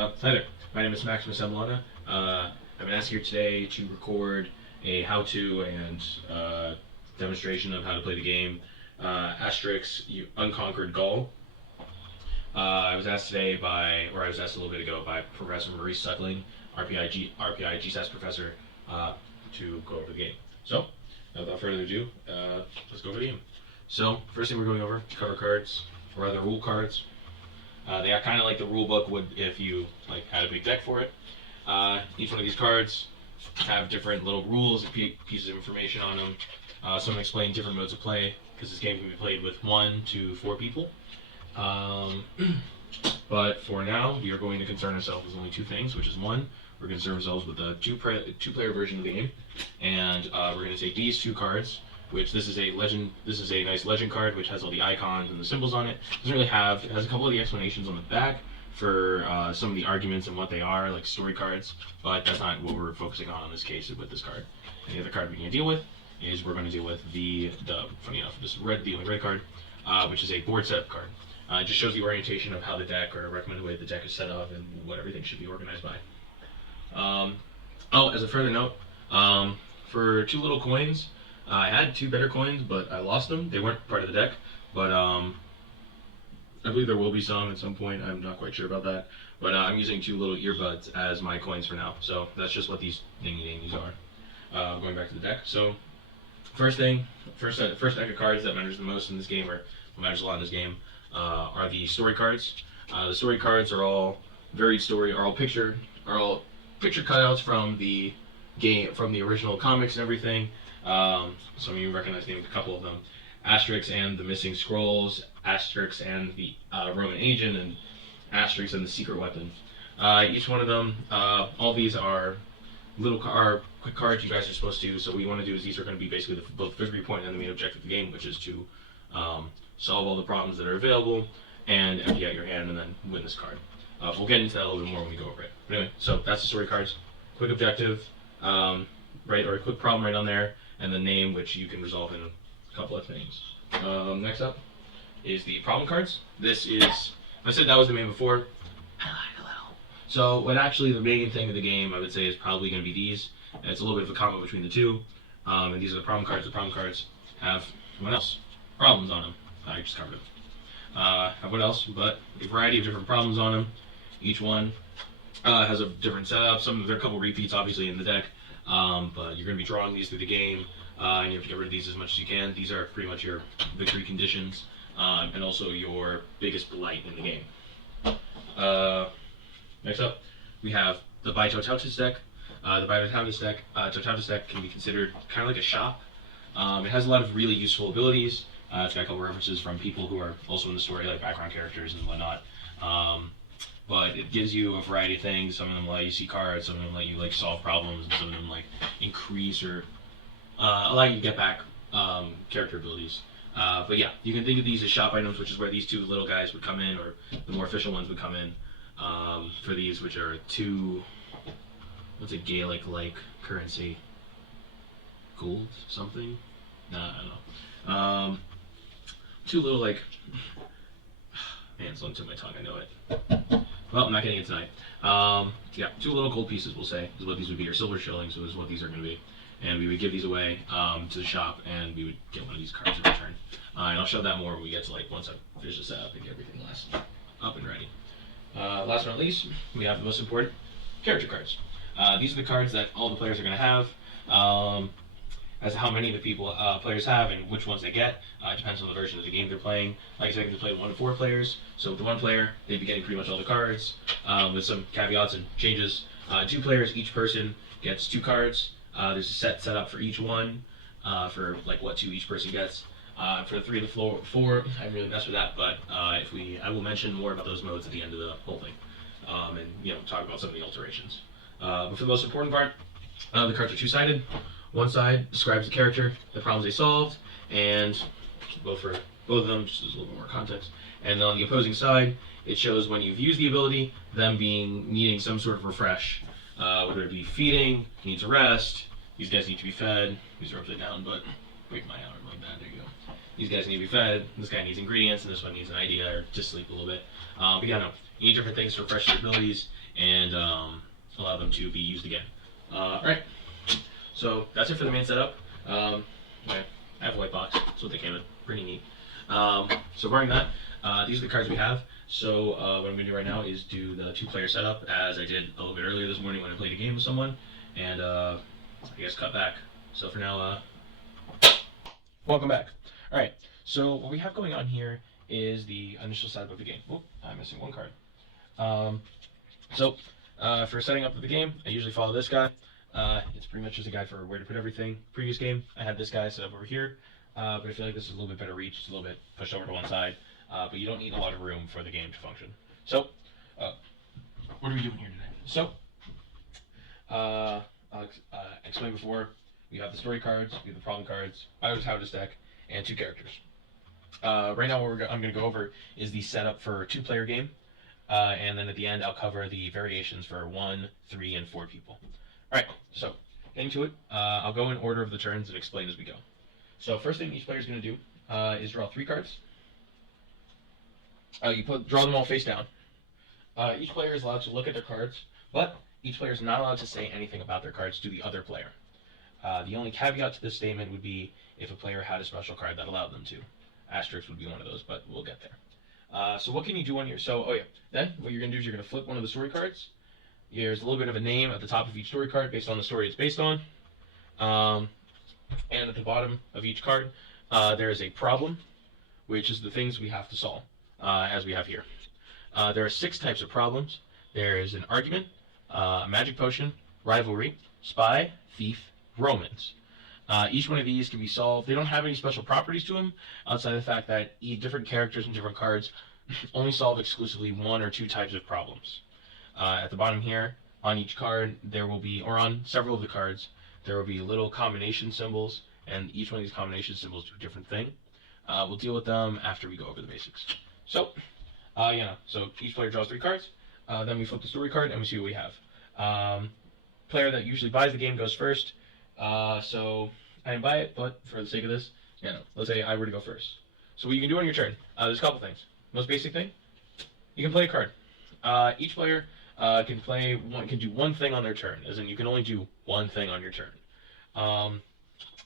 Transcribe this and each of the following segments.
Hi there. My name is Maximus Emlana. I've been asked here today to record a how-to and demonstration of how to play the game Asterix Unconquered Gaul. I was asked today I was asked a little bit ago by Professor Maurice Suckling, RPI GSAS professor, to go over the game. So, without further ado, let's go over the game. So, first thing we're going over, cover cards, or rather rule cards. They are kind of like the rule book would if you had a big deck for it. Each one of these cards have different little rules, pieces of information on them. Some explain different modes of play, because this game can be played with 1 to 4 people. But for now, we are going to concern ourselves with only two things, which is one, we're going to concern ourselves with the two-player version of the game, and we're going to take these two cards. Which this is a nice legend card which has all the icons and the symbols on it. It has a couple of the explanations on the back for some of the arguments and what they are, like story cards, but that's not what we're focusing on in this case with this card. And the other card we're going to deal with is we're going to deal with the funny enough, the only red card, which is a board setup card. It just shows the orientation of how the deck, or a recommended way the deck is set up and what everything should be organized by. As a further note, for 2 little coins, I had 2 better coins, but I lost them. They weren't part of the deck, but I believe there will be some at some point. I'm not quite sure about that, but I'm using 2 little earbuds as my coins for now. So that's just what these dingy-dingies are. Going back to the deck. So first deck of cards that matters the most in this game, or what matters a lot in this game, are the story cards. The story cards are all varied story, are all picture cutouts from the game, from the original comics and everything. Some of you recognize a couple of them: Asterix and the Missing Scrolls, Asterix and the Roman Agent, and Asterix and the Secret Weapon. Each one of them, all these are quick cards you guys are supposed to. So what you want to do is these are going to be basically both the victory point and the main objective of the game, which is to solve all the problems that are available and empty out your hand and then win this card. We'll get into that a little bit more when we go over it. But anyway, so that's the story cards. Quick objective, right, or a quick problem right on there, and the name, which you can resolve in a couple of things. Next up is the problem cards. This is, I said that was the main before. I lied a little. So, what actually the main thing of the game, I would say, is probably going to be these. And it's a little bit of a combo between the two. And these are the problem cards. The problem cards have, what else? Problems on them. I just covered them. What else? But a variety of different problems on them. Each one has a different setup. There are a couple repeats, obviously, in the deck. But you're going to be drawing these through the game, and you have to get rid of these as much as you can. These are pretty much your victory conditions, and also your biggest blight in the game. Next up, we have the By Totaltus deck. The By Totaltus deck can be considered kind of like a shop. It has a lot of really useful abilities. It's got a couple references from people who are also in the story, like background characters and whatnot. But it gives you a variety of things. Some of them let you see cards, some of them let you solve problems, and some of them increase or allow you to get back character abilities. But yeah, you can think of these as shop items, which is where these 2 little guys would come in, or the more official ones would come in for these, which are 2, what's a Gaelic-like currency? Gold something? Nah, I don't know. 2 little man, it's on the tip of my tongue, I know it. Well, I'm not getting it tonight. Yeah, 2 little gold pieces, we'll say, is what these would be, or silver shillings, so is what these are going to be. And we would give these away to the shop, and we would get one of these cards in return. And I'll show that more when we get to, once I finish this up and get everything up and ready. Last but not least, we have the most important, character cards. These are the cards that all the players are going to have. As to how many of the players have and which ones they get, depends on the version of the game they're playing. Like I said, you can play 1 to 4 players. So with the 1 player, they'd be getting pretty much all the cards, with some caveats and changes. 2 players, each person gets 2 cards. There's a set up for each one, for what 2 each person gets. For the 3 to 4, I haven't really messed with that, but I will mention more about those modes at the end of the whole thing, and talk about some of the alterations. But for the most important part, the cards are 2-sided. One side describes the character, the problems they solved, and both of them, just as a little bit more context. And on the opposing side, it shows when you've used the ability, them needing some sort of refresh, whether it be feeding, needs a rest, these guys need to be fed. These are upside down, but break my arm like that. There you go. these guys need to be fed, this guy needs ingredients, and this one needs an idea or just sleep a little bit. But yeah, no, you need different things to refresh their abilities and allow them to be used again. Alright, so that's it for the main setup. I have a white box, that's what they came in, pretty neat. So barring that, these are the cards we have. So what I'm going to do right now is do the 2-player setup as I did a little bit earlier this morning when I played a game with someone, and I guess cut back. So for now, welcome back. Alright, so what we have going on here is the initial setup of the game. Oh, I'm missing one card. For setting up the game, I usually follow this guy. It's pretty much just a guide for where to put everything. Previous game, I had this guy set up over here, but I feel like this is a little bit better reach. It's a little bit pushed over to one side, but you don't need a lot of room for the game to function. So, what are we doing here today? So, I'll explain before. We have the story cards, we have the problem cards, Biototus deck, and 2 characters. Right now, what I'm going to go over is the setup for a 2-player game, and then at the end, I'll cover the variations for 1, 3, and 4 people. Alright, so, getting to it, I'll go in order of the turns and explain as we go. So, first thing each player is going to do is draw 3 cards. Draw them all face down. Each player is allowed to look at their cards, but each player is not allowed to say anything about their cards to the other player. The only caveat to this statement would be if a player had a special card that allowed them to. Asterix would be one of those, but we'll get there. So what can you do on your... Then what you're going to do is you're going to flip one of the story cards. There's a little bit of a name at the top of each story card based on the story it's based on. And at the bottom of each card, there is a problem, which is the things we have to solve, as we have here. There are 6 types of problems. There is an argument, magic potion, rivalry, spy, thief, romance. Each one of these can be solved. They don't have any special properties to them, outside of the fact that different characters and different cards only solve exclusively 1 or 2 types of problems. At the bottom here, on each card, there will be, or on several of the cards, there will be little combination symbols, and each one of these combination symbols do a different thing. We'll deal with them after we go over the basics. So, so each player draws 3 cards, then we flip the story card, and we see what we have. Player that usually buys the game goes first. So I didn't buy it, but for the sake of this, let's say I were to go first. So what you can do on your turn, there's a couple things. Most basic thing, you can play a card. Each player can do one thing on their turn, as in you can only do one thing on your turn.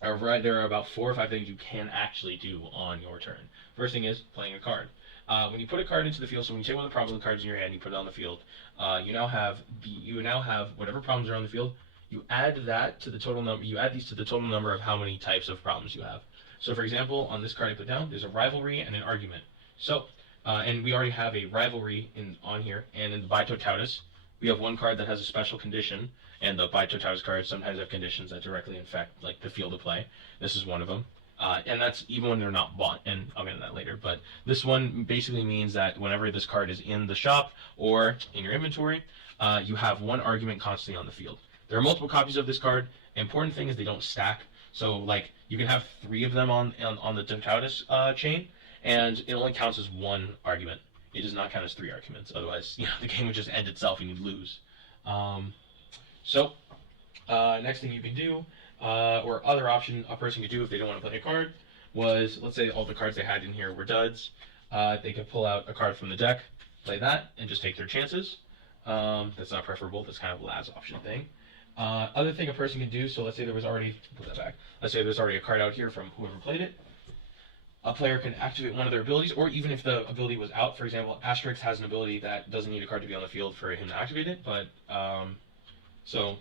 There are about 4 or 5 things you can actually do on your turn. First thing is playing a card. When you put a card into the field, so when you take one of the problem cards in your hand, you put it on the field. You now have whatever problems are on the field. You add that to the total number. You add these to the total number of how many types of problems you have. So, for example, on this card I put down, there's a rivalry and an argument. So, and we already have a rivalry on here, and in the Biototus, we have one card that has a special condition, and the Biototus cards sometimes have conditions that directly affect like the field of play. This is one of them. And that's even when they're not bought, and I'll get into that later. But this one basically means that whenever this card is in the shop or in your inventory, you have one argument constantly on the field. There are multiple copies of this card. The important thing is they don't stack. So, like, you can have 3 of them on the Totatus chain, and it only counts as 1 argument. It does not count as 3 arguments. Otherwise, the game would just end itself and you'd lose. Next thing you can do, or other option a person could do if they don't want to play a card, was, let's say all the cards they had in here were duds. They could pull out a card from the deck, play that, and just take their chances. That's not preferable. That's kind of a last option thing. Other thing a person can do, so let's say there was already, put that back, let's say there's already a card out here from whoever played it. A player can activate one of their abilities, or even if the ability was out. For example, Asterix has an ability that doesn't need a card to be on the field for him to activate it, but, so,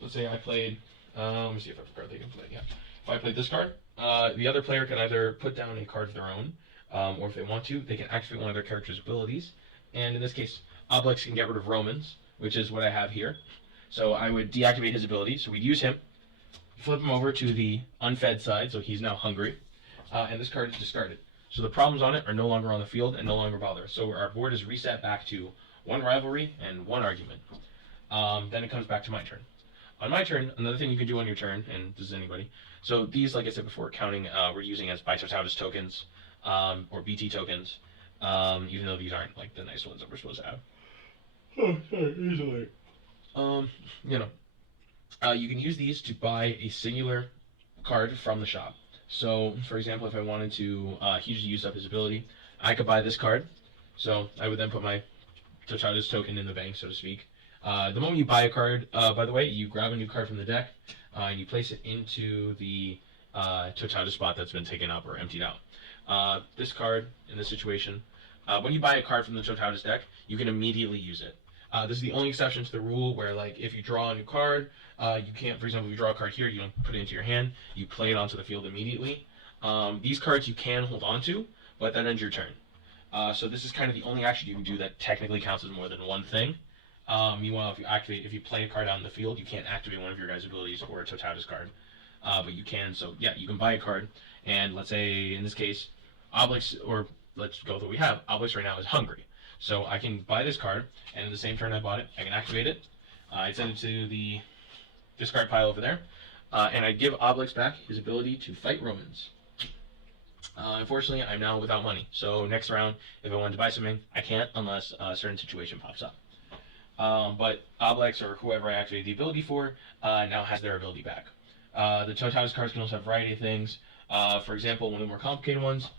let's say I played, let me see if I have a card they can play, yeah. If I played this card, the other player can either put down a card of their own, or if they want to, they can activate one of their character's abilities, and in this case, Asterix can get rid of Romans, which is what I have here. So I would deactivate his ability, so we'd use him, flip him over to the unfed side, so he's now hungry, and this card is discarded. So the problems on it are no longer on the field and no longer bother. So our board is reset back to 1 rivalry and 1 argument. Then it comes back to my turn. On my turn, another thing you can do on your turn, and this is anybody, so these, like I said before, counting, we're using as Biototus tokens, or BT tokens, even though these aren't like the nice ones that we're supposed to have. Oh, sorry, easily. You can use these to buy a singular card from the shop. So, for example, if I wanted to hugely use up his ability, I could buy this card. So I would then put my Totatus token in the bank, so to speak. The moment you buy a card, by the way, you grab a new card from the deck, and you place it into the Totatus spot that's been taken up or emptied out. This card, in this situation, when you buy a card from the Totatus deck, you can immediately use it. This is the only exception to the rule where, like, if you draw a new card, you can't, for example, if you draw a card here, you don't put it into your hand, you play it onto the field immediately. These cards you can hold on to, but that ends your turn. So this is kind of the only action you can do that technically counts as more than one thing. Meanwhile, if you play a card out in the field, you can't activate one of your guys' abilities or a Totatus card. But you can, so yeah, you can buy a card, and let's say, in this case, Obelix, or let's go with what we have, Obelix right now is hungry. So I can buy this card, and in the same turn I bought it, I can activate it. I send it to the discard pile over there, and I give Obelix back his ability to fight Romans. Unfortunately, I'm now without money, so next round, if I wanted to buy something, I can't unless a certain situation pops up. But Obelix, or whoever I activate the ability for, now has their ability back. The Totatus cards can also have a variety of things. For example, one of the more complicated ones,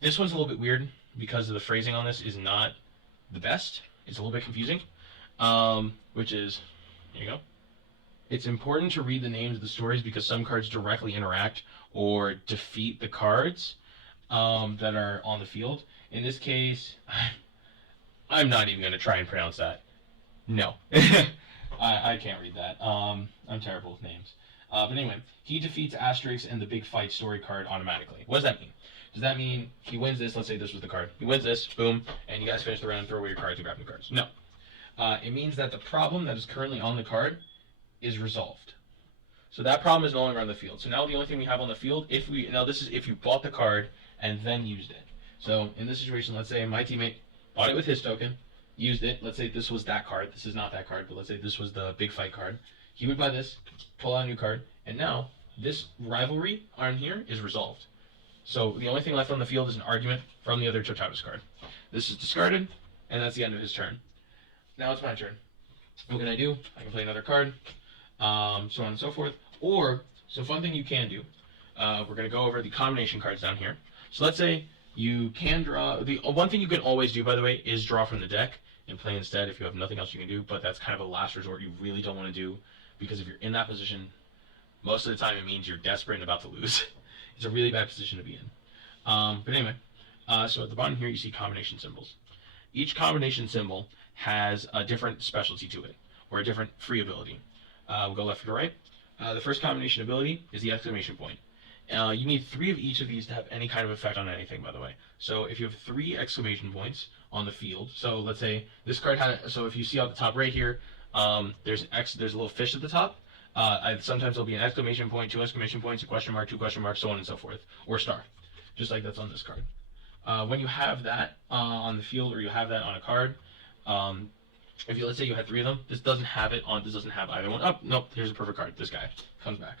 this one's a little bit weird because the phrasing on this is not the best. It's a little bit confusing, which is, here you go. It's important to read the names of the stories because some cards directly interact or defeat the cards that are on the field. In this case, I'm not even going to try and pronounce that. No. I can't read that. I'm terrible with names. But anyway, he defeats Asterix and the Big Fight story card automatically. What does that mean? Does that mean he wins this? Let's say this was the card. He wins this, boom, and you guys finish the round, throw away your cards, and grab new cards. No. It means that the problem that is currently on the card is resolved. So that problem is no longer on the field. So now the only thing we have on the field, this is if you bought the card and then used it. So in this situation, let's say my teammate bought it with his token, used it. Let's say this was that card. This is not that card, but let's say this was the Big Fight card. He would buy this, pull out a new card, and now this rivalry on here is resolved. So the only thing left on the field is an argument from the other Totatus card. This is discarded, and that's the end of his turn. Now it's my turn. What can I do? I can play another card, so on and so forth. Or, so fun thing you can do, we're going to go over the combination cards down here. So let's say you can draw, the one thing you can always do, by the way, is draw from the deck and play instead if you have nothing else you can do, but that's kind of a last resort you really don't want to do, because if you're in that position, most of the time it means you're desperate and about to lose. It's a really bad position to be in. But anyway, so at the bottom here you see combination symbols. Each combination symbol has a different specialty to it, or a different free ability. We'll go left to right. The first combination ability is the exclamation point. You need 3 of each of these to have any kind of effect on anything, by the way. So if you have 3 exclamation points on the field, so let's say this card had, so if you see at the top right here, there's a little fish at the top. Sometimes there'll be an exclamation point, 2 exclamation points, a question mark, 2 question marks, so on and so forth, or star, just like that's on this card. When you have that on the field, or you have that on a card, let's say you had 3 of them, this doesn't have either one. Oh, nope, here's a perfect card. This guy comes back.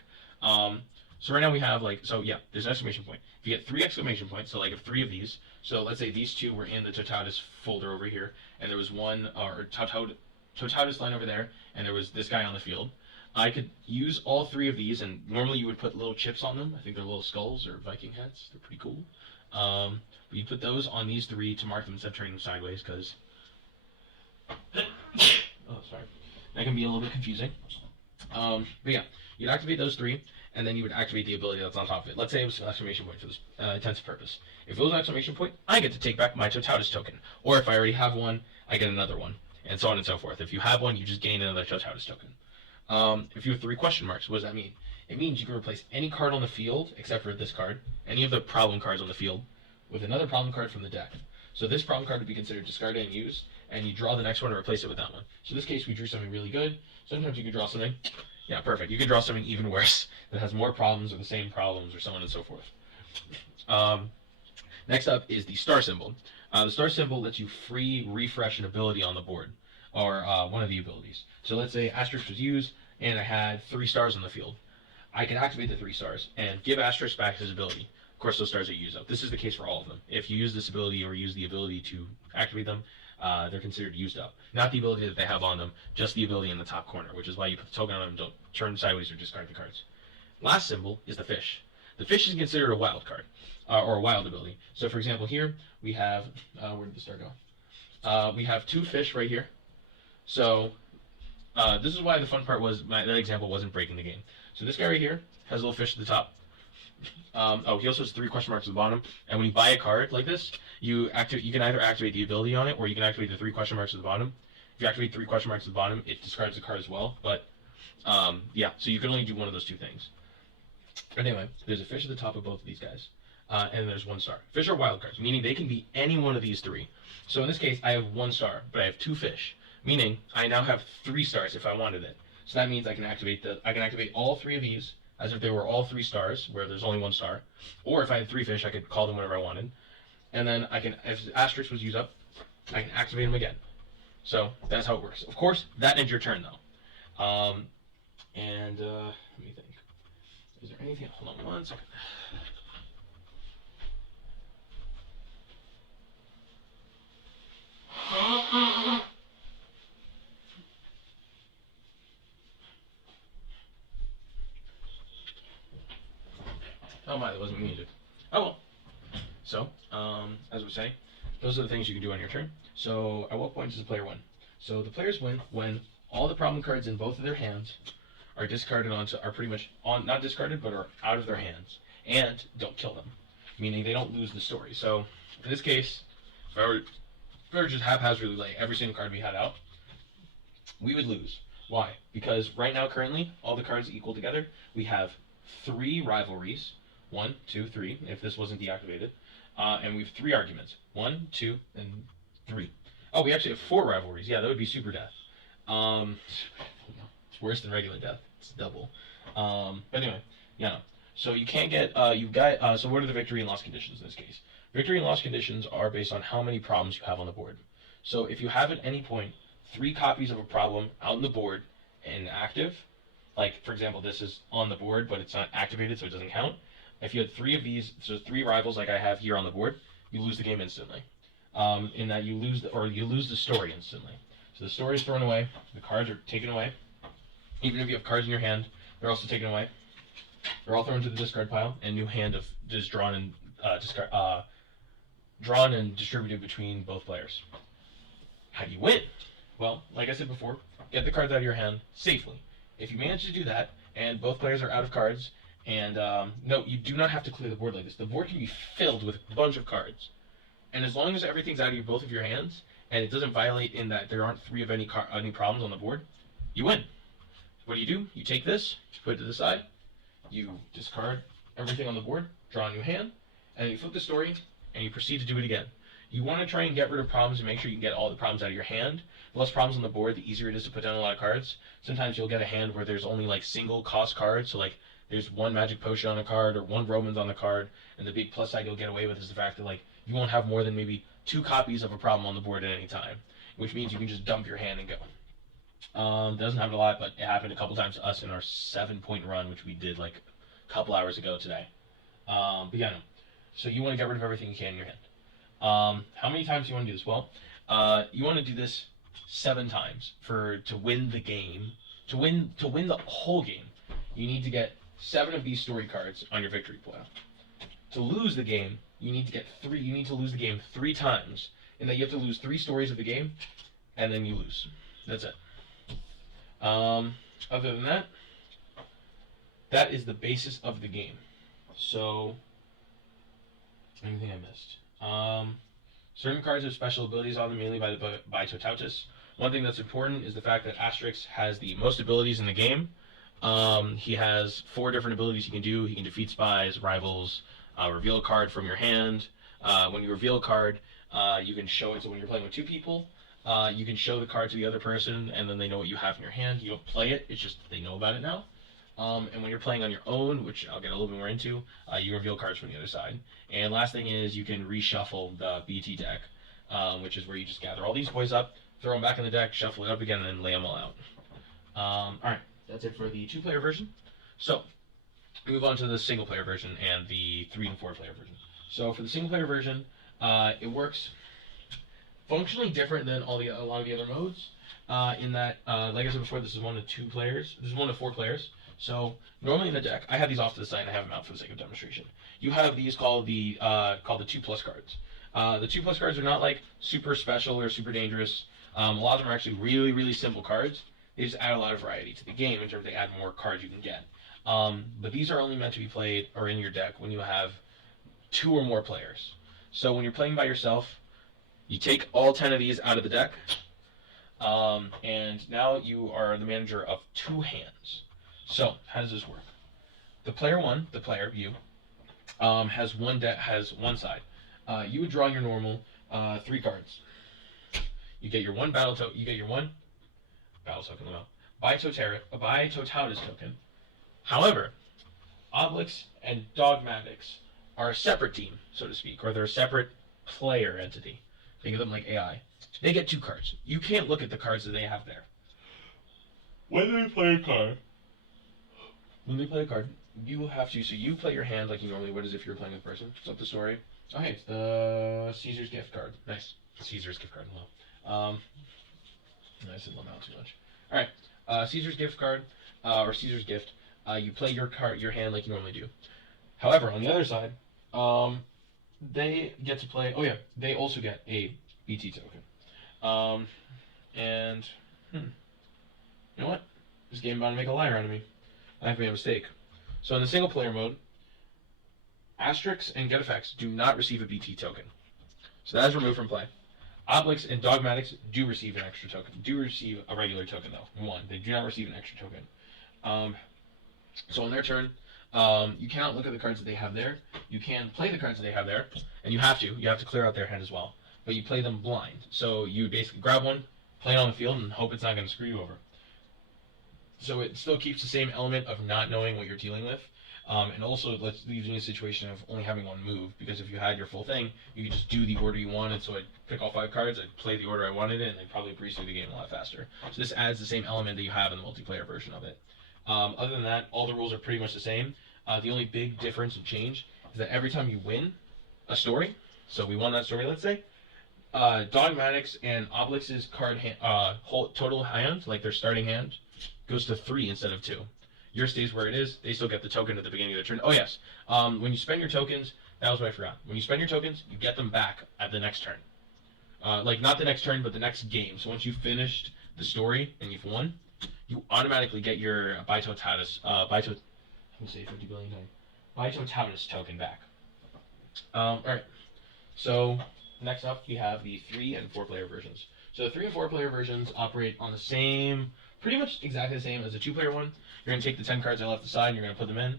So right now we have there's an exclamation point. If you get 3 exclamation points, so like if 3 of these, so let's say these 2 were in the Totatus folder over here, and there was one, or Totatus line over there, and there was this guy on the field. I could use all 3 of these, and normally you would put little chips on them. I think they're little skulls or Viking heads. They're pretty cool. But you put those on these 3 to mark them instead of turning them sideways, because oh, sorry, that can be a little bit confusing. But yeah, you'd activate those 3, and then you would activate the ability that's on top of it. Let's say it was an exclamation point for this intensive purpose. If it was an exclamation point, I get to take back my Totatus token. Or if I already have one, I get another one, and so on and so forth. If you have one, you just gain another Totatus token. If you have 3 question marks, what does that mean? It means you can replace any card on the field, except for this card, any of the problem cards on the field, with another problem card from the deck. So this problem card would be considered discarded and used, and you draw the next one and replace it with that one. So in this case, we drew something really good. Sometimes you could draw something, yeah, perfect. You could draw something even worse that has more problems or the same problems or so on and so forth. Next up is the star symbol. The star symbol lets you free refresh an ability on the board, or one of the abilities. So let's say Asterix was used, and I had 3 stars on the field. I can activate the 3 stars and give Asterix back his ability. Of course, those stars are used up. This is the case for all of them. If you use this ability or use the ability to activate them, they're considered used up. Not the ability that they have on them, just the ability in the top corner, which is why you put the token on them, don't turn sideways or discard the cards. Last symbol is the fish. The fish is considered a wild card, or a wild ability. So for example, here we have, where did the star go? We have 2 fish right here. So this is why the fun part was that example wasn't breaking the game. So this guy right here has a little fish at the top. He also has 3 question marks at the bottom. And when you buy a card like this, you can either activate the ability on it, or you can activate the 3 question marks at the bottom. If you activate 3 question marks at the bottom, it discards the card as well. But yeah, so you can only do one of those 2 things. But anyway, there's a fish at the top of both of these guys, and there's 1 star. Fish are wild cards, meaning they can be any one of these 3. So in this case, I have 1 star, but I have 2 fish, meaning I now have 3 stars if I wanted it. So that means I can activate all 3 of these as if they were all 3 stars, where there's only 1 star. Or if I had 3 fish, I could call them whenever I wanted. And then I can, if Asterix was used up, I can activate them again. So that's how it works. Of course, that ends your turn though. Let me think. Is there anything? Hold on 1 second. Oh my, that wasn't music. Oh well. So, as we say, those are the things you can do on your turn. So, at what point does the player win? So, the players win when all the problem cards in both of their hands are discarded are pretty much not discarded, but are out of their hands, and don't kill them, meaning they don't lose the story. So, in this case, if I were just haphazardly lay every single card we had out, we would lose. Why? Because right now, currently, all the cards equal together, we have 3 rivalries. 1, 2, 3, if this wasn't deactivated. And we have 3 arguments. 1, 2, and 3. Oh, we actually have 4 rivalries. Yeah, that would be super death. It's worse than regular death. It's double. But anyway, yeah. So you can't get, so what are the victory and loss conditions in this case? Victory and loss conditions are based on how many problems you have on the board. So if you have at any point 3 copies of a problem out on the board and active, like for example, this is on the board, but it's not activated, so it doesn't count. If you had 3 of these, so 3 rivals like I have here on the board, you lose the game instantly. In that you lose the story instantly. So the story is thrown away, the cards are taken away. Even if you have cards in your hand, they're also taken away. They're all thrown to the discard pile, and new hand is drawn and distributed between both players. How do you win? Well, like I said before, get the cards out of your hand safely. If you manage to do that, and both players are out of cards, and no, you do not have to clear the board like this. The board can be filled with a bunch of cards. And as long as everything's out of both of your hands, and it doesn't violate in that there aren't 3 of any problems on the board, you win. What do? You take this, put it to the side, you discard everything on the board, draw a new hand, and then you flip the story, and you proceed to do it again. You want to try and get rid of problems and make sure you can get all the problems out of your hand. The less problems on the board, the easier it is to put down a lot of cards. Sometimes you'll get a hand where there's only like single cost cards, so like there's 1 magic potion on a card or 1 Romans on the card, and the big plus side you'll get away with is the fact that like you won't have more than maybe 2 copies of a problem on the board at any time, which means you can just dump your hand and go. Doesn't happen a lot, but it happened a couple times to us in our 7-point run, which we did like a couple hours ago today. But yeah, no. So you want to get rid of everything you can in your hand. How many times do you want to do this? Well, you want to do this 7 times to win the game. To win the whole game, you need to get 7 of these story cards on your victory pile. To lose the game, you need to get 3. You need to lose the game 3 times, and that you have to lose 3 stories of the game, and then you lose. That's it. Other than that, that is the basis of the game. So, anything I missed? Certain cards have special abilities on them, mainly by Totautus. One thing that's important is the fact that Asterix has the most abilities in the game. He has 4 different abilities he can do. He can defeat spies, rivals, reveal a card from your hand. When you reveal a card, you can show it. So when you're playing with 2 people, you can show the card to the other person, and then they know what you have in your hand. You don't play it; it's just they know about it now. And when you're playing on your own, which I'll get a little bit more into, you reveal cards from the other side. And last thing is you can reshuffle the BT deck, which is where you just gather all these boys up, throw them back in the deck, shuffle it up again, and then lay them all out. Alright, that's it for the 2-player version. So, we move on to the single-player version and the 3- and 4-player version. So for the single-player version, it works functionally different than a lot of the other modes, in that, like I said before, this is 1 to 2 players. This is 1 to 4 players. So normally in the deck, I have these off to the side and I have them out for the sake of demonstration. You have these called the 2+ cards. The 2+ cards are not like super special or super dangerous. A lot of them are actually really, really simple cards. They just add a lot of variety to the game in terms of they add more cards you can get. But these are only meant to be played or in your deck when you have 2 or more players. So when you're playing by yourself, you take all 10 of these out of the deck, and now you are the manager of 2 hands. So how does this work? The player 1, the player you, has one side. You would draw your normal 3 cards. You get your one battle token. You get your one battle token. By Totalis token. However, Asterix and Dogmatics are a separate team, so to speak, or they're a separate player entity. Think of them like AI. They get 2 cards. You can't look at the cards that they have there. When they play a card, you have to. So you play your hand like you normally would, as if you were playing with a person. What's up the story? Oh, hey, it's the Caesar's gift card. Nice. Caesar's gift card. Well, I said out too much. All right. Caesar's gift card, or Caesar's gift. You play your hand like you normally do. However, on the other side, they get to play. Oh yeah, they also get a BT token. And you know what? This game about to make a liar out of me. I've made a mistake. So in the single player mode, Asterix and Get-Effects do not receive a BT token. So that is removed from play. Asterix and Dogmatics do receive an extra token. Do receive a regular token though. 1. They do not receive an extra token. So on their turn, you cannot look at the cards that they have there. You can play the cards that they have there, and you have to clear out their hand as well. But you play them blind. So you basically grab one, play it on the field, and hope it's not going to screw you over. So it still keeps the same element of not knowing what you're dealing with. And also it leaves you in a situation of only having one move, because if you had your full thing, you could just do the order you wanted. So I'd pick all 5 cards, I'd play the order I wanted it, and they'd probably breeze through the game a lot faster. So this adds the same element that you have in the multiplayer version of it. Other than that, all the rules are pretty much the same. The only big difference and change is that every time you win a story, so we won that story, let's say, Dogmatics and Obelix's total hand, like their starting hand, goes to 3 instead of 2. Yours stays where it is. They still get the token at the beginning of the turn. Oh yes, when you spend your tokens, that was what I forgot. When you spend your tokens, you get them back at the next turn. Like not the next turn, but the next game. So once you've finished the story and you've won, you automatically get your Bytotatus, say 50 billion times, Bytotatus token back. Alright, so next up we have the 3 and 4 player versions. So the 3 and 4 player versions operate on the same, pretty much exactly the same as the 2 player one. You're going to take the 10 cards I left aside and you're going to put them in.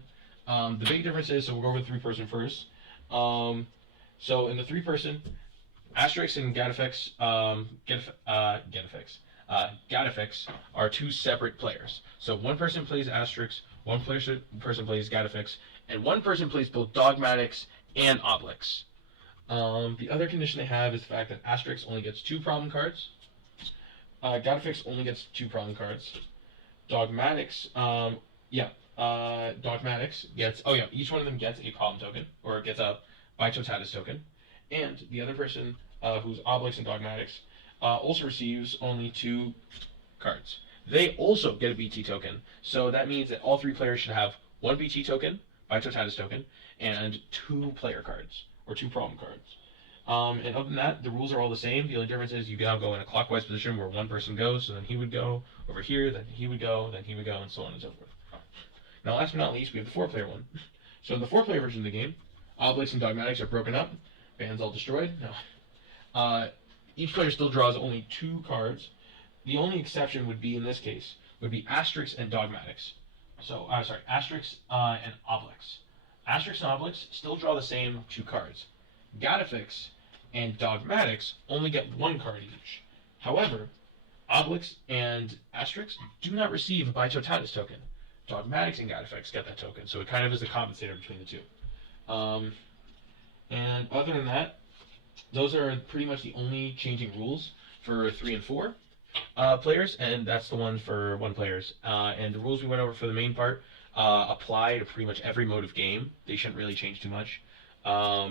The big difference is, so we'll go over the 3 person first. So in the 3 person, Asterix and Get-Effects are 2 separate players. So one person plays Asterix, one person plays Get-Effects, and one person plays both Dogmatics and Obelix. The other condition they have is the fact that Asterix only gets 2 problem cards. Get-Effects only gets 2 problem cards. Dogmatics, Dogmatics gets, each one of them gets a problem token, or gets a Bytotatus token. And the other person, who's Obelix and Dogmatics, also receives only 2 cards. They also get a BT token, so that means that all 3 players should have 1 BT token, Bytotatus token, and 2 player cards, or 2 problem cards. And other than that, the rules are all the same. The only difference is you now go in a clockwise position where one person goes, so then he would go over here, then he would go, and so on and so forth. Now, last but not least, we have the 4 player one. So in the 4 player version of the game, Obelix and Dogmatics are broken up, bands all destroyed. No. Each player still draws only 2 cards. The only exception would be, in this case, would be Asterix and Dogmatics. So, Asterix and Obelix. Asterix and Obelix still draw the same 2 cards. Get-Effects and Dogmatics only get 1 card each. However, Obelix and Asterix do not receive a Bytotatus token. Dogmatics and Get-Effects get that token, so it kind of is the compensator between the 2. And other than that, those are pretty much the only changing rules for 3 and 4 players, and that's the one for 1 players. And the rules we went over for the main part apply to pretty much every mode of game. They shouldn't really change too much. They're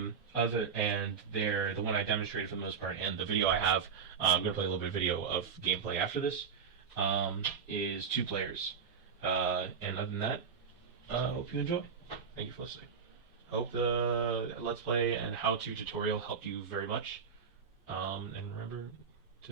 the one I demonstrated for the most part, and the video I have, I'm going to play a little bit of video of gameplay after this, is 2 players. And other than that, hope you enjoy. Thank you for listening. Hope the Let's Play and how-to tutorial helped you very much. And remember,